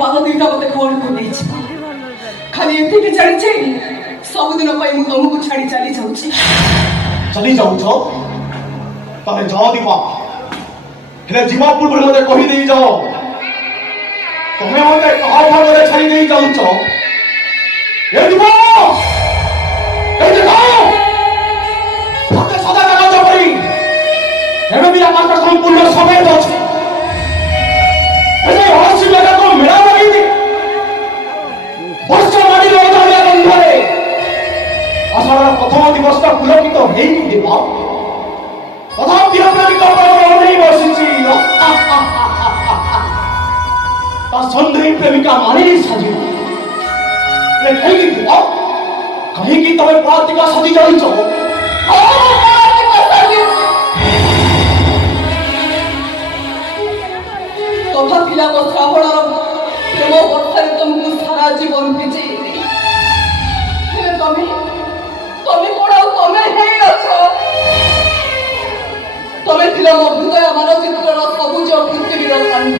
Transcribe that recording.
ପାଦ ଦିଟା ମତେ କଣ କରିଦେଇଛି ଖାଲି ଏତିକି ଜାଣିଛି ସବୁଦିନ ପାଇଁ ମୁଁ ତମକୁ ଛାଡ଼ି ଚାଲି ଯାଉଛି। चली जाऊछ तमे जाओ दीपा हेले जीवा पूर्व मते कहि देई जाओ तमे मते कहा भागरे छाई देई जाऊछ ए दीपा ए जाओ मते सदा का जबरी एमे भी आकार का संपूर्ण समय अछि एजे हसी लगा को मेला लगी थी वर्ष माडी रोदालिया बंधरे आषाढ़ प्रथम दिवस का पुलकित है दीपा तथापि प्रेमिका नहीं बसी सन्देह प्रेमिका माने साजी कहीं दीपा कहीं की तमें परातिका सजी जाई कथा थिला मो श्रावणर प्रेम कथारे तुमको सारा जीवन भिजे तमे तमे कोड़ा तमे हे अछो तमे थिला मो हृदय मानचित्रर सबुज पृथ्वीर